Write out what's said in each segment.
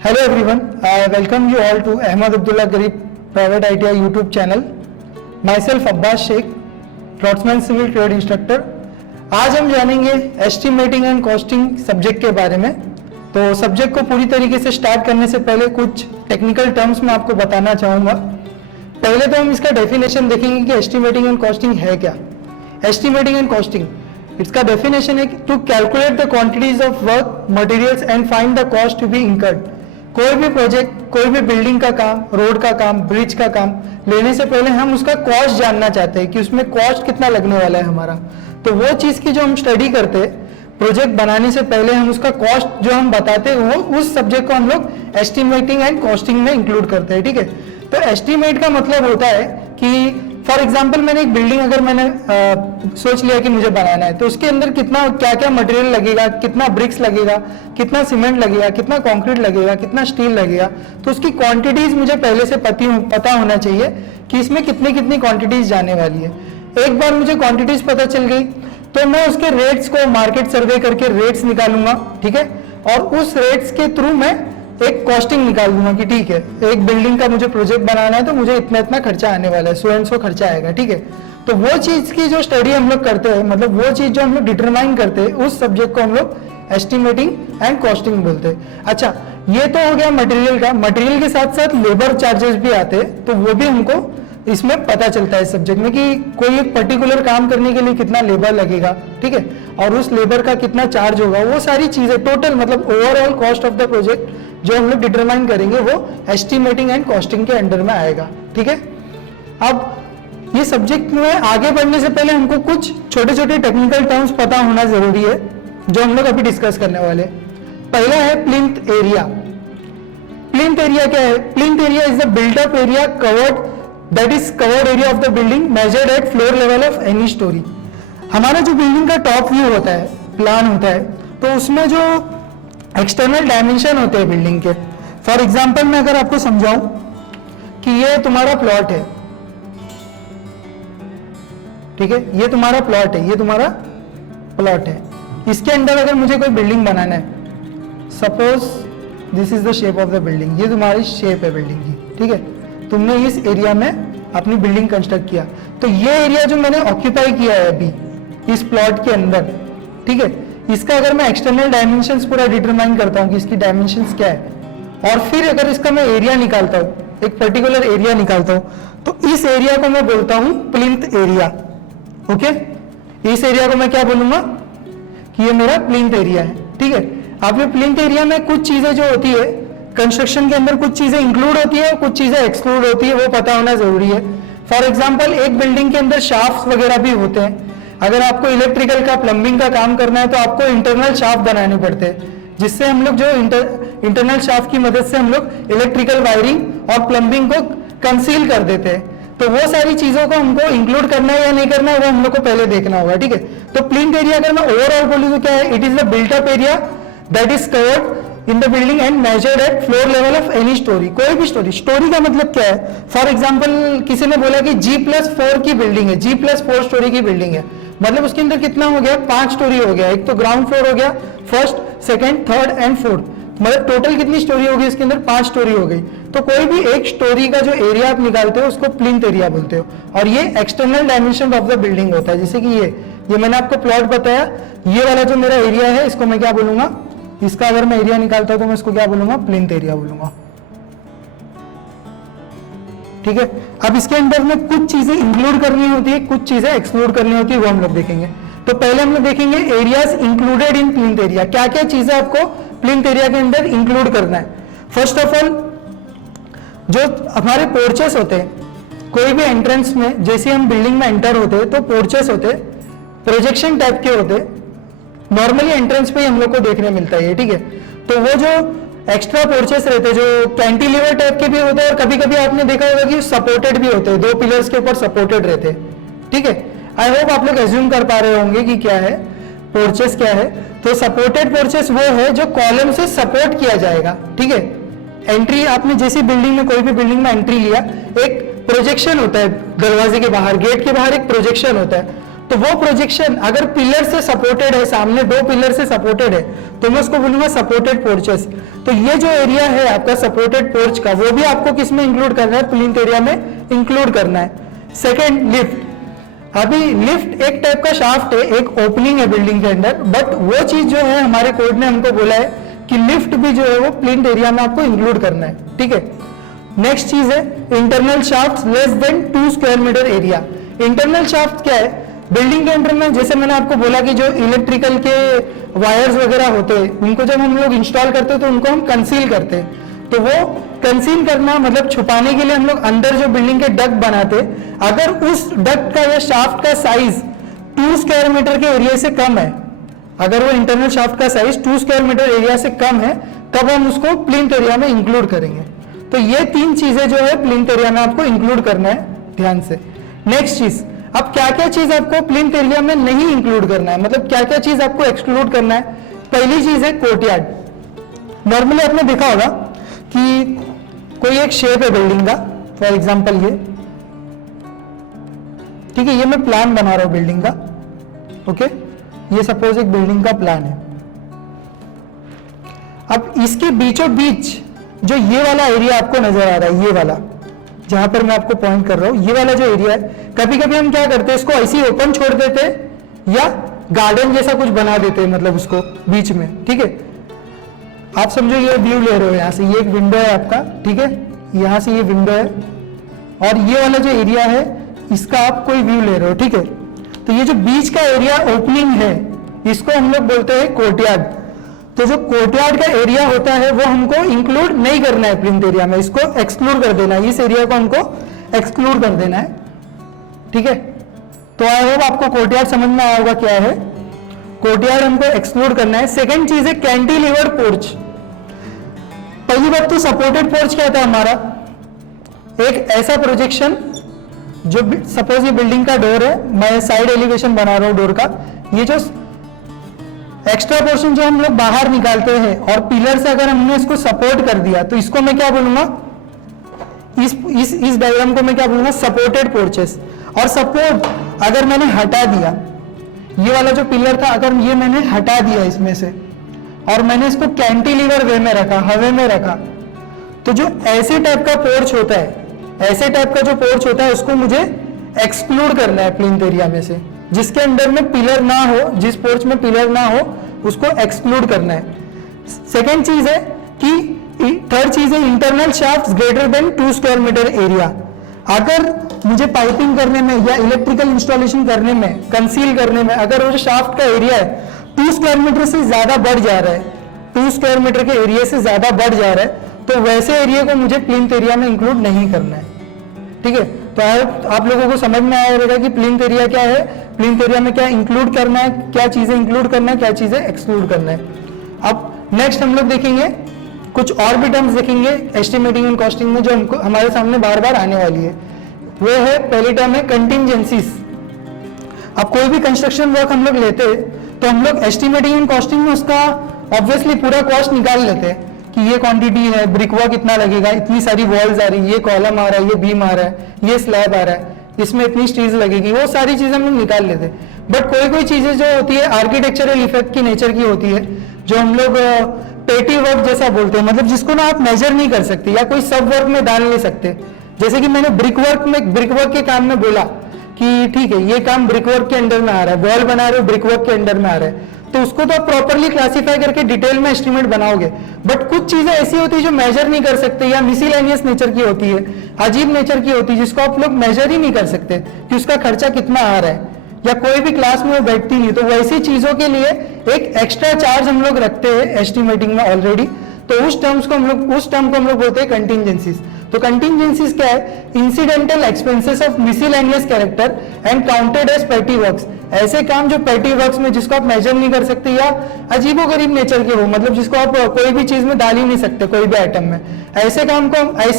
Hello everyone, I welcome you all to Ahmad Abdullah Garib Private ITI YouTube channel. Myself Abbas Sheikh, Draughtsman Civil Trade Instructor. आज हम जानेंगे estimating and costing subject के बारे में। तो subject को पूरी तरीके से स्टार्ट करने से पहले कुछ टेक्निकल टर्म्स मैं आपको बताना चाहूँगा। पहले तो हम इसका डेफिनेशन देखेंगे कि एस्टिमेटिंग एंड कॉस्टिंग है क्या। एस्टिमेटिंग एंड कॉस्टिंग, इसका डेफिनेशन है to calculate the quantities of work materials and find the cost to be incurred. कोई भी प्रोजेक्ट, कोई भी बिल्डिंग का काम, रोड का काम, ब्रिज का काम लेने से पहले हम उसका कॉस्ट जानना चाहते हैं कि उसमें कॉस्ट कितना लगने वाला है हमारा। तो वो चीज की जो हम स्टडी करते हैं प्रोजेक्ट बनाने से पहले, हम उसका कॉस्ट जो हम बताते हैं वो उस सब्जेक्ट को हम लोग एस्टिमेटिंग एंड कॉस्टिंग में इंक्लूड करते हैं। ठीक है, तो एस्टिमेट का मतलब होता है कि फॉर एग्जाम्पल मैंने एक बिल्डिंग अगर मैंने सोच लिया कि मुझे बनाना है, तो उसके अंदर कितना क्या क्या मटेरियल लगेगा, कितना ब्रिक्स लगेगा, कितना सीमेंट लगेगा, कितना कंक्रीट लगेगा, कितना स्टील लगेगा, तो उसकी क्वांटिटीज मुझे पहले से पता होना चाहिए कि इसमें कितनी कितनी क्वांटिटीज जाने वाली है। एक बार मुझे क्वांटिटीज पता चल गई तो मैं उसके रेट्स को मार्केट सर्वे करके रेट्स निकालूंगा। ठीक है, और उस रेट्स के थ्रू मैं एक कॉस्टिंग निकाल दूंगा कि ठीक है, एक बिल्डिंग का मुझे प्रोजेक्ट बनाना है तो मुझे इतना इतना खर्चा आने वाला है, सो एंड सो खर्चा आएगा। ठीक है, तो वो चीज की जो स्टडी हम लोग करते हैं, मतलब वो चीज जो हम लोग डिटरमाइन करते हैं, उस सब्जेक्ट को हम लोग एस्टिमेटिंग एंड कॉस्टिंग बोलते हैं। अच्छा, ये तो हो गया मटेरियल का। मटेरियल के साथ साथ लेबर चार्जेस भी आते हैं, तो वो भी हमको इसमें पता चलता है इस सब्जेक्ट में कि कोई एक पर्टिकुलर काम करने के लिए कितना लेबर लगेगा। ठीक है, और उस लेबर का कितना चार्ज होगा, वो सारी चीजें टोटल मतलब overall cost of the project जो हम लोग डिटरमाइन करेंगे वो एस्टिमेटिंग एंड कॉस्टिंग के अंडर में आएगा। ठीक है, अब ये सब्जेक्ट में आगे बढ़ने से पहले हमको कुछ छोटे छोटे टेक्निकल टर्म्स पता होना जरूरी है जो हम लोग अभी डिस्कस करने वाले। पहला है प्लिंथ एरिया। प्लिंथ एरिया क्या है? Plinth area is the built up area covered, that is covered area of the building measured eight floor level of any story. हमारा जो बिल्डिंग का टॉप व्यू होता है, प्लान होता है, तो उसमें जो एक्सटर्नल डायमेंशन होते हैं बिल्डिंग के, फॉर एग्जांपल मैं अगर आपको समझाऊं कि ये तुम्हारा प्लॉट है। ठीक है, ये तुम्हारा प्लॉट है, ये तुम्हारा प्लॉट है। इसके अंदर अगर मुझे कोई बिल्डिंग बनाना है, suppose this is the shape of the building, ये तुम्हारी शेप है बिल्डिंग की। ठीक है, तुमने इस एरिया में अपनी बिल्डिंग कंस्ट्रक्ट किया, तो ये एरिया जो मैंने ऑक्यूपाई किया है अभी इस प्लॉट के अंदर, ठीक है, इसका अगर मैं एक्सटर्नल डायमेंशंस पूरा डिटरमाइन करता हूं कि इसकी डायमेंशंस क्या है, और फिर अगर इसका मैं एरिया निकालता हूं, एक पर्टिकुलर एरिया निकालता हूं, तो इस एरिया को मैं बोलता हूं प्लिंथ एरिया। ओके, इस एरिया को मैं क्या बोलूंगा कि ये मेरा प्लिंथ एरिया है। ठीक है, अब ये प्लिंथ एरिया में कुछ चीजें जो होती है कंस्ट्रक्शन के अंदर, कुछ चीजें इंक्लूड होती है और कुछ चीजें एक्सक्लूड होती है, वो पता होना जरूरी है। फॉर एग्जाम्पल एक बिल्डिंग के अंदर शाफ्ट वगैरह भी होते हैं। अगर आपको इलेक्ट्रिकल का, प्लम्बिंग का काम करना है तो आपको इंटरनल शाफ्ट बनाने पड़ते हैं, जिससे हम लोग जो इंटरनल शाफ्ट की मदद से हम लोग इलेक्ट्रिकल वायरिंग और प्लम्बिंग को कंसील कर देते हैं। तो वो सारी चीजों को हमको इंक्लूड करना है या नहीं करना है, वो हम लोग को पहले देखना होगा। ठीक है, तो प्लिंथ एरिया अगर मैं ओवरऑल बोलूँ तो क्या है? It is the built up area that is covered in the building and measured eight floor level of any story. कोई भी स्टोरी, स्टोरी का मतलब क्या है? फॉर एग्जाम्पल किसी ने बोला कि G+4 की बिल्डिंग है, G+4 स्टोरी की बिल्डिंग है, मतलब उसके अंदर कितना हो गया? 5 स्टोरी हो गया। एक तो ग्राउंड फ्लोर हो गया, first, second, third and fourth, मतलब टोटल कितनी स्टोरी होगी इसके अंदर? 5 स्टोरी हो गई। तो कोई भी एक स्टोरी का जो एरिया आप निकालते हो उसको प्लिंथ एरिया बोलते हो, और ये external dimension of the building होता है। जैसे कि ये मैंने आपको प्लॉट बताया, ये वाला जो मेरा एरिया है इसको मैं क्या बोलूंगा? इसका अगर मैं एरिया निकालता हूं तो मैं इसको क्या बोलूंगा? प्लिंथ एरिया बोलूंगा। ठीक है, अब इसके अंदर में कुछ चीजें इंक्लूड करनी होती है, कुछ चीजें एक्सक्लूड करनी होती है, वो हम लोग देखेंगे। तो पहले हम लोग देखेंगे areas included in plinth area. क्या क्या चीजें आपको प्लिंथ एरिया के अंदर इंक्लूड करना है? फर्स्ट ऑफ ऑल, जो हमारे पोर्चेस होते हैं, कोई भी एंट्रेंस में जैसे हम बिल्डिंग में एंटर होते हैं तो पोर्चेस होते हैं, प्रोजेक्शन टाइप के होते हैं, नॉर्मली एंट्रेंस पे ही हम लोग को देखने मिलता है। ठीक है, तो वो जो एक्स्ट्रा पोर्चेस रहते हैं जो कैंटिलीवर टाइप के भी होते हैं, और कभी कभी आपने देखा होगा कि सपोर्टेड भी होते हैं, 2 पिलर्स के ऊपर सपोर्टेड रहते हैं। ठीक है, आई होप आप लोग एज्यूम कर पा रहे होंगे कि क्या है पोर्चेस क्या है। तो सपोर्टेड पोर्चेस वो है जो कॉलम से सपोर्ट किया जाएगा। ठीक है, एंट्री आपने जैसी बिल्डिंग में, कोई भी बिल्डिंग में एंट्री लिया, एक प्रोजेक्शन होता है दरवाजे के बाहर, गेट के बाहर एक प्रोजेक्शन होता है, तो वो प्रोजेक्शन अगर पिलर से सपोर्टेड है, सामने 2 पिलर से सपोर्टेड है, तो मैं उसको बोलूंगा सपोर्टेड पोर्चेस। तो ये जो एरिया है आपका सपोर्टेड पोर्च का, वो भी आपको किस में इंक्लूड करना है, प्लिंथ एरिया में इंक्लूड करना है। Second, lift. अभी लिफ्ट एक टाइप का शाफ्ट है, एक ओपनिंग है बिल्डिंग के अंदर, बट वो चीज जो है हमारे कोड ने हमको बोला है कि लिफ्ट भी जो है वो प्लिंथ एरिया में आपको इंक्लूड करना है, ठीक है। नेक्स्ट चीज है internal shaft less than 2 square metre area. Internal shaft क्या है, बिल्डिंग के अंदर में जैसे मैंने आपको बोला कि जो इलेक्ट्रिकल के वायर्स वगैरह होते हैं उनको जब हम लोग इंस्टॉल करते हैं तो उनको हम कंसील करते हैं, तो वो कंसील करना मतलब छुपाने के लिए हम लोग अंदर जो बिल्डिंग के डक्ट बनाते, अगर उस डक्ट का या शाफ्ट का साइज 2 स्क्वायर मीटर के एरिया से कम है, अगर वो इंटरनल शाफ्ट का साइज 2 स्क्वायर मीटर एरिया से कम है, तब हम उसको प्लिंथ एरिया में इंक्लूड करेंगे। तो ये 3 चीजें जो है प्लिंथ एरिया में आपको इंक्लूड करना है ध्यान से। नेक्स्ट चीज, अब क्या क्या चीज आपको प्लिंथ एरिया में नहीं इंक्लूड करना है, मतलब क्या क्या चीज आपको एक्सक्लूड करना है। पहली चीज है कोर्टयार्ड। नॉर्मली आपने देखा होगा कि कोई एक शेप है बिल्डिंग का, फॉर एग्जांपल ये, ठीक है, ये मैं प्लान बना रहा हूं बिल्डिंग का, ओके, ये सपोज एक बिल्डिंग का प्लान है। अब इसके बीचों बीच जो ये वाला एरिया आपको नजर आ रहा है, ये वाला जहां पर मैं आपको पॉइंट कर रहा हूं, ये वाला जो एरिया है, कभी कभी हम क्या करते हैं, इसको ऐसे ही ओपन छोड़ देते हैं या गार्डन जैसा कुछ बना देते हैं, मतलब उसको बीच में, ठीक है। आप समझो ये व्यू ले रहे हो, यहां से ये एक विंडो है आपका, ठीक है, यहां से ये विंडो है और ये वाला जो एरिया है इसका आप कोई व्यू ले रहे हो, ठीक है। तो ये जो बीच का एरिया ओपनिंग है इसको हम लोग बोलते हैं कोर्टयार्ड। तो जो कोर्टयार्ड का एरिया होता है वो हमको इंक्लूड नहीं करना है प्लिंथ एरिया में, इसको एक्सक्लूड कर देना है, इस एरिया को हमको एक्सक्लूड कर देना है, ठीक है। तो आई होप आपको कोर्टयार्ड समझ में आया होगा क्या है। कोर्टयार्ड हमको एक्सक्लूड करना है। सेकंड चीज है कैंटिलीवर्ड पोर्च। पहली बात तो सपोर्टेड पोर्च क्या था हमारा, एक ऐसा प्रोजेक्शन जो सपोज ये बिल्डिंग का डोर है, मैं साइड एलिवेशन बना रहा हूं डोर का, ये जो एक्स्ट्रा पोर्शन जो हम लोग बाहर निकालते हैं और पिलर से अगर हमने इसको सपोर्ट कर दिया तो इसको मैं क्या बोलूंगा, इस डायग्राम को मैं क्या बोलूंगा, सपोर्टेड पोर्चेस। और सपोर्ट अगर मैंने हटा दिया, ये वाला जो पिलर था अगर ये मैंने हटा दिया इसमें से और मैंने इसको कैंटिलीवर वे में रखा, हवे में रखा, तो जो ऐसे टाइप का पोर्च होता है, ऐसे टाइप का जो पोर्च होता है उसको मुझे एक्सक्लूड करना है प्लिंथ एरिया में से। जिसके अंदर में पिलर ना हो, जिस पोर्च में पिलर ना हो उसको एक्सक्लूड करना है। सेकेंड चीज है कि थर्ड चीज है internal shaft greater than 2 square metre area. अगर मुझे पाइपिंग करने में या इलेक्ट्रिकल इंस्टॉलेशन करने में, कंसील करने में, अगर वो जो शाफ्ट का एरिया है 2 स्क्वायर मीटर से ज्यादा बढ़ जा रहा है, 2 स्क्वायर मीटर के एरिया से ज्यादा बढ़ जा रहा है, तो वैसे एरिया को मुझे प्लिंथ एरिया में इंक्लूड नहीं करना है, ठीक है। तो आप लोगों को समझ में आया होगा कि प्लिंथ एरिया क्या है, प्लिंथ एरिया में क्या इंक्लूड करना है, क्या चीजें इंक्लूड करना है, क्या चीजें एक्सक्लूड करना है। अब नेक्स्ट हम लोग देखेंगे कुछ और भी टर्म्स देखेंगे एस्टिमेटिंग एंड कॉस्टिंग में जो हमको हमारे सामने बार बार आने वाली है। वो है, पहली टर्म है कंटिंजेंसीज। अब कोई भी कंस्ट्रक्शन वर्क हम लोग लेते हैं तो हम लोग एस्टिमेटिंग एंड कॉस्टिंग में उसका ऑब्वियसली पूरा कॉस्ट निकाल लेते हैं कि ये क्वांटिटी है, ब्रिक वर्क इतना लगेगा, इतनी सारी वॉल्स आ रही है, ये कॉलम आ रहा है, ये बीम आ रहा है, ये स्लैब आ रहा है, इसमें इतनी स्टील्स लगेगी, वो सारी चीजें हम लोग निकाल लेते हैं। बट कोई कोई चीजें जो होती है आर्किटेक्चरल इफेक्ट की नेचर की होती है, जो हम लोग पेटी वर्क जैसा बोलते हैं, मतलब जिसको ना आप मेजर नहीं कर सकते या कोई सब वर्क में डाल नहीं सकते। जैसे कि मैंने ब्रिक वर्क के काम में बोला कि ठीक है ये काम ब्रिक वर्क के अंडर में आ रहा है, वॉल बना रहे हो ब्रिक वर्क के अंडर में आ रहा है, तो उसको तो आप प्रॉपरली क्लासिफाई करके डिटेल में एस्टिमेट बनाओगे। बट कुछ चीजें ऐसी होती है जो मेजर नहीं कर सकते या मिसलेनियस नेचर की होती है, अजीब नेचर की होती है, जिसको आप लोग मेजर ही नहीं कर सकते कि उसका खर्चा कितना आ रहा है या कोई भी क्लास में वो बैठती नहीं। तो वैसी चीजों के लिए एक एक्स्ट्रा चार्ज हम लोग रखते हैं एस्टिमेटिंग में ऑलरेडी, तो उस टर्म को हम लोग बोलते हैं कंटिंजेंसीज। तो कंटिंजेंसीज क्या है, incidental expenses of miscellaneous character and counted as petty works. ऐसे काम जो पेटी वर्क्स में जिसको आप मेजर नहीं कर सकते या अजीबोगरीब नेचर के हो, मतलब जिसको आप कोई भी चीज में डाल ही नहीं सकते कोई भी आइटम में, ऐसे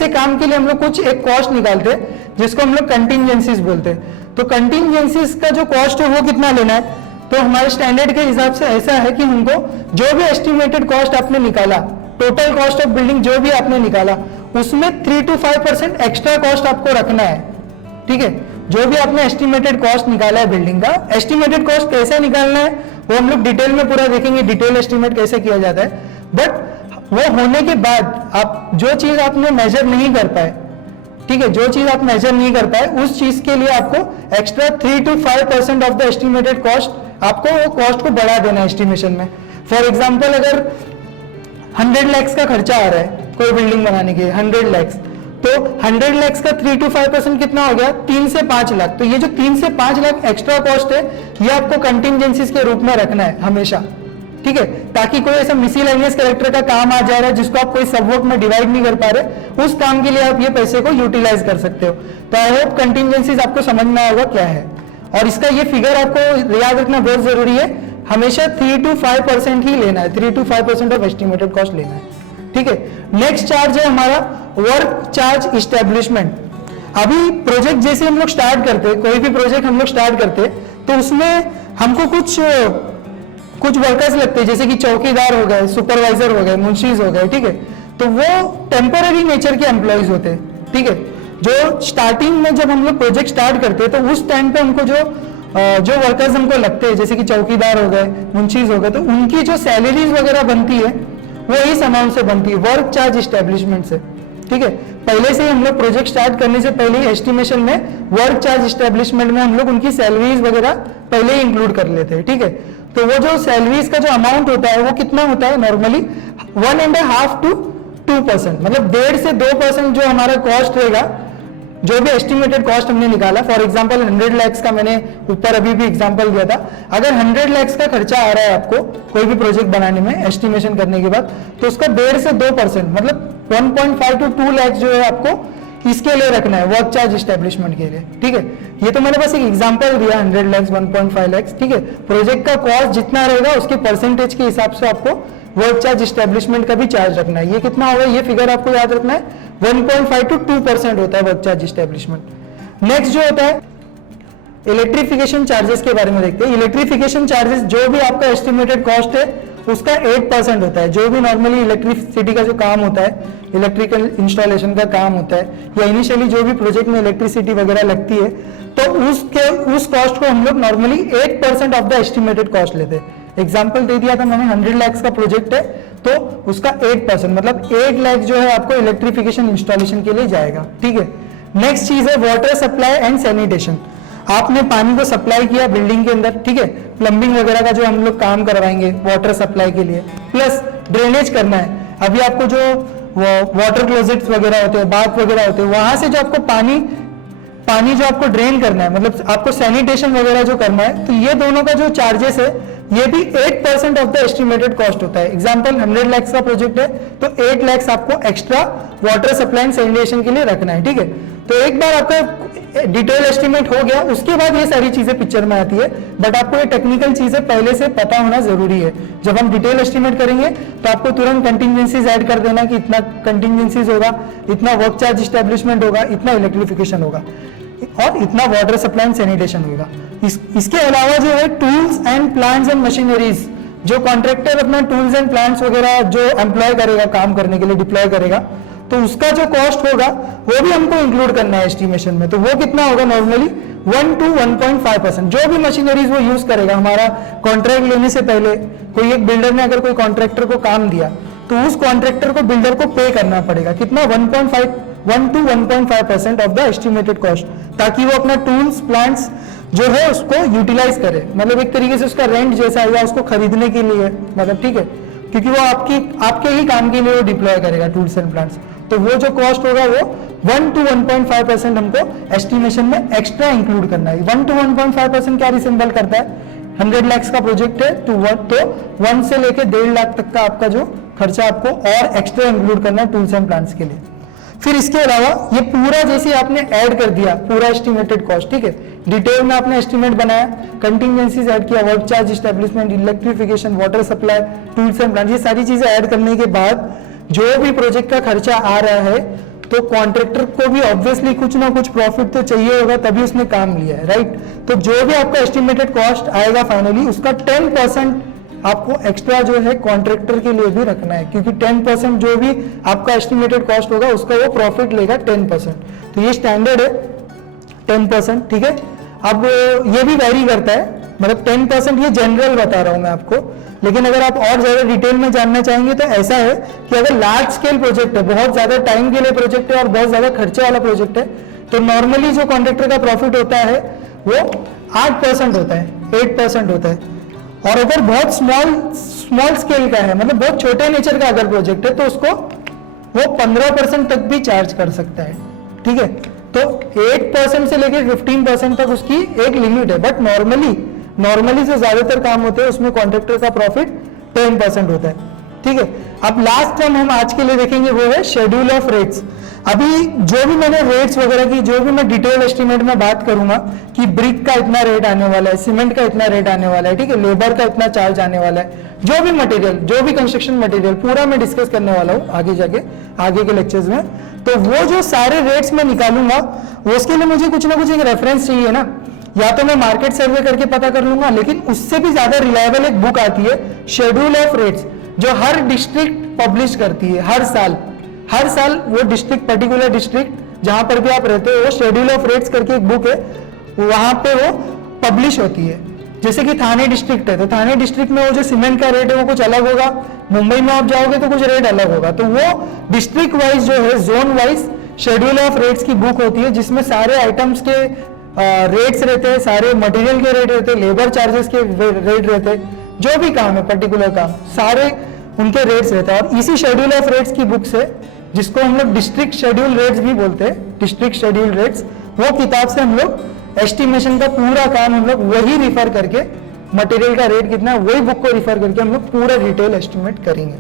काम के लिए हम लोग कुछ एक कॉस्ट निकालते हैं जिसको हम लोग कंटिंजेंसीज बोलते हैं। तो कंटिंजेंसीज का जो कॉस्ट है वो कितना लेना है, तो हमारे स्टैंडर्ड के हिसाब से ऐसा है कि हमको जो भी एस्टिमेटेड कॉस्ट आपने निकाला, टोटल कॉस्ट ऑफ बिल्डिंग जो भी आपने निकाला, उसमें 3 to 5% एक्स्ट्रा कॉस्ट आपको रखना है, ठीक है। जो भी आपने एस्टिमेटेड कॉस्ट निकाला है बिल्डिंग का, एस्टिमेटेड कॉस्ट कैसे निकालना है वो हम लोग डिटेल में पूरा देखेंगे, डिटेल एस्टिमेट कैसे किया जाता है। बट वो होने के बाद आप जो चीज आपने मेजर नहीं कर पाए, ठीक है, जो चीज आप मेजर नहीं कर पाए उस चीज के लिए आपको extra 3 to 5% of the estimated cost, आपको वो कॉस्ट को बढ़ा देना है एस्टिमेशन में। फॉर एग्जाम्पल अगर 100 lakhs का खर्चा आ रहा है कोई बिल्डिंग बनाने के, 100 lakhs, तो 100 lakhs का 3 to 5% कितना हो गया, 3 से 5 लाख। तो ये जो 3 से 5 लाख एक्स्ट्रा कॉस्ट है ये आपको कंटिंजेंसीज के रूप में रखना है हमेशा, ठीक है, ताकि कोई ऐसा मिसलेनियस कैरेक्टर का काम आ जा रहा है जिसको आप कोई सब वर्क में डिवाइड नहीं कर पा रहे, उस काम के लिए आप ये पैसे को यूटिलाइज कर सकते हो। तो आई होप कंटिंजेंसीज आपको समझ में आएगा क्या है, और इसका ये फिगर आपको याद रखना बहुत जरूरी है, हमेशा 3 to 5% ही लेना है, 3 to 5% ऑफ एस्टिमेटेड कॉस्ट लेना है, ठीक है। नेक्स्ट चार्ज है हमारा वर्क चार्ज इस्टेब्लिशमेंट। अभी प्रोजेक्ट जैसे हम लोग स्टार्ट करते, कोई भी प्रोजेक्ट हम लोग स्टार्ट करते तो उसमें हमको कुछ वर्कर्स लगते हैं, जैसे कि चौकीदार हो गए, सुपरवाइजर हो गए, मुंशीज हो गए, ठीक है, तो वो टेम्पररी नेचर के एम्प्लॉयज होते हैं, ठीक है। जो स्टार्टिंग में जब हम लोग प्रोजेक्ट स्टार्ट करते हैं तो उस टाइम पे हमको जो वर्कर्स हमको लगते हैं, जैसे कि चौकीदार हो गए, मुंशीज हो गए, तो उनकी जो सैलरीज वगैरह बनती है वो इस अमाउंट से बनती है, वर्क चार्ज इस्टेब्लिशमेंट से, ठीक है। पहले से ही हम लोग प्रोजेक्ट स्टार्ट करने से पहले ही एस्टिमेशन में वर्क चार्ज इस्टेब्लिशमेंट में हम लोग उनकी सैलरीज वगैरह पहले ही इंक्लूड कर लेते हैं, ठीक है। तो वो जो सैलरीज का जो अमाउंट होता है वो कितना होता है नॉर्मली 1.5 to 2%, मतलब 1.5 से 2% जो हमारा कॉस्ट रहेगा, जो भी एस्टिमेटेड कॉस्ट हमने निकाला। फॉर एग्जांपल 100 lakhs का मैंने ऊपर अभी भी एग्जांपल दिया था, अगर 100 lakhs का खर्चा आ रहा है आपको कोई भी प्रोजेक्ट बनाने में एस्टिमेशन करने के बाद, तो उसका 1.5 से 2% मतलब 1.5 to 2 lakhs जो है आपको इसके लिए रखना है, वर्क चार्ज इस्टेब्लिशमेंट के लिए, ठीक है। ये तो मैंने बस एक एग्जांपल दिया, 100 lakhs 1.5 lakhs, ठीक है। प्रोजेक्ट का कॉस्ट जितना रहेगा उसके परसेंटेज के हिसाब से आपको वर्क चार्ज इस्टेब्लिशमेंट का भी चार्ज रखना है। ये कितना होगा, ये फिगर आपको याद रखना है, 1.5 to 2% होता है वर्क चार्ज इस्टेब्लिशमेंट। नेक्स्ट जो होता है इलेक्ट्रिफिकेशन चार्जेस के बारे में देखते हैं। इलेक्ट्रिफिकेशन चार्जेस जो भी आपका एस्टिमेटेड कॉस्ट है उसका 8% होता है। जो भी नॉर्मली इलेक्ट्रिसिटी का जो काम होता है, इलेक्ट्रिकल इंस्टॉलेशन का काम होता है, या इनिशियली जो भी प्रोजेक्ट में इलेक्ट्रिसिटी वगैरह लगती है, तो उस कॉस्ट को हम लोग normally 8% of the estimated cost लेते हैं। एग्जाम्पल दे दिया था मैंने, 100 lakhs का प्रोजेक्ट है तो उसका 8% मतलब 8 लाख जो है आपको इलेक्ट्रिफिकेशन इंस्टॉलेशन के लिए जाएगा, ठीक है। नेक्स्ट चीज है वाटर सप्लाई एंड सैनिटेशन। आपने पानी को सप्लाई किया बिल्डिंग के अंदर, ठीक है, प्लम्बिंग वगैरह का जो हम लोग काम करवाएंगे वाटर सप्लाई के लिए, प्लस ड्रेनेज करना है। अभी आपको जो वाटर क्लोजेट्स वगैरह होते हैं, बाथ वगैरह होते हैं, वहां से जो आपको पानी जो आपको ड्रेन करना है, मतलब आपको सैनिटेशन वगैरह जो करना है, तो ये दोनों का जो चार्जेस है ये भी 8% ऑफ द एस्टिमेटेड कॉस्ट होता है। एग्जांपल 100 lakhs का प्रोजेक्ट है तो 8 lakhs आपको extra water supply and sanitation के लिए रखना है, ठीक है। तो एक बार आपका डिटेल एस्टिमेट हो गया, उसके बाद ये सारी चीजें पिक्चर में आती है, बट आपको ये टेक्निकल चीजें पहले से पता होना जरूरी है। जब हम डिटेल एस्टिमेट करेंगे तो आपको तुरंत कंटिंजेंसीज ऐड कर देना कि इतना कंटिंजेंसीज होगा, इतना वर्क चार्ज इस्टेब्लिशमेंट होगा, इतना इलेक्ट्रिफिकेशन होगा और इतना वाटर सप्लाई एंड सैनिटेशन होगा। इसके अलावा जो है tools and plants and machineries, जो कॉन्ट्रैक्टर अपना टूल्स एंड प्लांट्स वगैरह जो एम्प्लॉय करेगा काम करने के लिए, डिप्लॉय करेगा, तो उसका जो कॉस्ट होगा वो भी हमको इंक्लूड करना है एस्टिमेशन में। तो वो कितना होगा नॉर्मली 1 to 1.5%। जो भी मशीनरीज वो यूज करेगा, हमारा कॉन्ट्रैक्ट लेने से पहले कोई एक बिल्डर ने अगर कोई कॉन्ट्रैक्टर को काम दिया तो उस कॉन्ट्रैक्टर को बिल्डर को पे करना पड़ेगा कितना 1 to 1.5% of the estimated cost, ताकि वो अपना टूल्स प्लांट्स जो है उसको यूटिलाइज करे, मतलब एक तरीके से उसका रेंट जैसा या उसको खरीदने के लिए, मतलब ठीक है, क्योंकि वो आपके ही काम के लिए वो डिप्लॉय करेगा टूल्स एंड प्लांट्स। तो वो जो कॉस्ट होगा वो 1 to 1.5% हमको एस्टिमेशन में एक्स्ट्रा इंक्लूड करना है। 1 to 1.5% क्या रिसेंबल करता है, 100 lakhs का प्रोजेक्ट है तो 1 से लेके 1.5 लाख तक का आपका जो खर्चा आपको और एक्स्ट्रा इंक्लूड करना है टूल्स एंड प्लांट्स के लिए। फिर इसके अलावा ये पूरा जैसे आपने ऐड कर दिया पूरा एस्टिमेटेड कॉस्ट, ठीक है, डिटेल में आपने एस्टिमेट बनाया, कंटिंजेंसीज ऐड किया, work charge establishment, electrification, water supply, tools and plant, ये सारी चीजें ऐड करने के बाद जो भी प्रोजेक्ट का खर्चा आ रहा है, तो कॉन्ट्रैक्टर को भी ऑब्वियसली कुछ ना कुछ प्रॉफिट तो चाहिए होगा, तभी उसने काम लिया है, राइट। तो जो भी आपका एस्टिमेटेड कॉस्ट आएगा फाइनली, उसका 10% आपको एक्स्ट्रा जो है कॉन्ट्रैक्टर के लिए भी रखना है, क्योंकि 10% जो भी आपका एस्टिमेटेड कॉस्ट होगा उसका वो प्रॉफिट लेगा 10%। तो ये स्टैंडर्ड है, 10%, ठीक है। अब ये भी वैरी करता है, मतलब 10% ये जनरल बता रहा हूं मैं आपको, लेकिन अगर आप और ज्यादा डिटेल में जानना चाहेंगे तो ऐसा है कि अगर लार्ज स्केल प्रोजेक्ट है, बहुत ज्यादा टाइम के लिए प्रोजेक्ट है और बहुत ज्यादा खर्चे वाला प्रोजेक्ट है, तो नॉर्मली जो कॉन्ट्रैक्टर का प्रॉफिट होता है वो 8% होता है, 8% होता है। और अगर बहुत स्मॉल स्केल का है, मतलब बहुत छोटे नेचर का अगर प्रोजेक्ट है, तो उसको वो 15% तक भी चार्ज कर सकता है, ठीक है। तो 8% से लेकर 15% तक उसकी एक लिमिट है, बट नॉर्मली जो ज्यादातर काम होते हैं उसमें कॉन्ट्रैक्टर का प्रॉफिट 10% होता है, ठीक है। अब लास्ट टाइम हम आज के लिए देखेंगे वो है शेड्यूल ऑफ रेट्स। अभी जो भी मैंने रेट्स वगैरह की, जो भी मैं डिटेल एस्टिमेट में बात करूंगा कि ब्रिक का इतना रेट आने वाला है, सीमेंट का इतना रेट आने वाला है, ठीक है, लेबर का इतना चार्ज आने वाला है, जो भी मटेरियल, जो भी कंस्ट्रक्शन मटेरियल पूरा मैं डिस्कस करने वाला हूँ आगे जाके, आगे के लेक्चर्स में। तो वो जो सारे रेट्स मैं निकालूंगा, उसके लिए मुझे कुछ ना कुछ एक रेफरेंस चाहिए ना, या तो मैं मार्केट सर्वे करके पता कर लूंगा, लेकिन उससे भी ज्यादा रिलायबल एक बुक आती है शेड्यूल ऑफ रेट्स, जो हर डिस्ट्रिक्ट पब्लिश करती है हर साल वो डिस्ट्रिक्ट, पर्टिकुलर डिस्ट्रिक्ट जहां पर भी आप रहते हो, वो शेड्यूल ऑफ रेट्स करके एक बुक है, वहां पे वो पब्लिश होती है। जैसे कि थाने डिस्ट्रिक्ट है, तो थाने डिस्ट्रिक्ट में वो जो सीमेंट का रेट है वो कुछ अलग होगा, मुंबई में आप जाओगे तो कुछ रेट अलग होगा। तो वो डिस्ट्रिक्ट वाइज जो है, zone wise schedule of rates की बुक होती है, जिसमें सारे आइटम्स के रेट्स रहते हैं, सारे मटेरियल के रेट रहते हैं, लेबर चार्जेस के रेट रहते हैं, जो भी काम है पर्टिकुलर काम, सारे उनके रेट्स रहते हैं। और इसी शेड्यूल ऑफ रेट्स की बुक से, जिसको हम लोग डिस्ट्रिक्ट शेड्यूल रेट्स भी बोलते हैं, डिस्ट्रिक्ट शेड्यूल रेट्स, वो किताब से हम लोग एस्टिमेशन का पूरा काम हम लोग वही रिफर करके, मटेरियल का रेट कितना है वही बुक को रिफर करके हम लोग पूरा डिटेल एस्टिमेट करेंगे।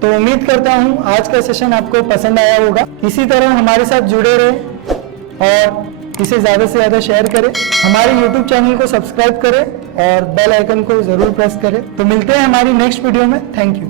तो उम्मीद करता हूं आज का सेशन आपको पसंद आया होगा। इसी तरह हमारे साथ जुड़े रहे और इसे ज्यादा से ज्यादा शेयर करें, हमारे YouTube चैनल को सब्सक्राइब करें और बेल आइकन को जरूर प्रेस करें। तो मिलते हैं हमारी नेक्स्ट वीडियो में। Thank you.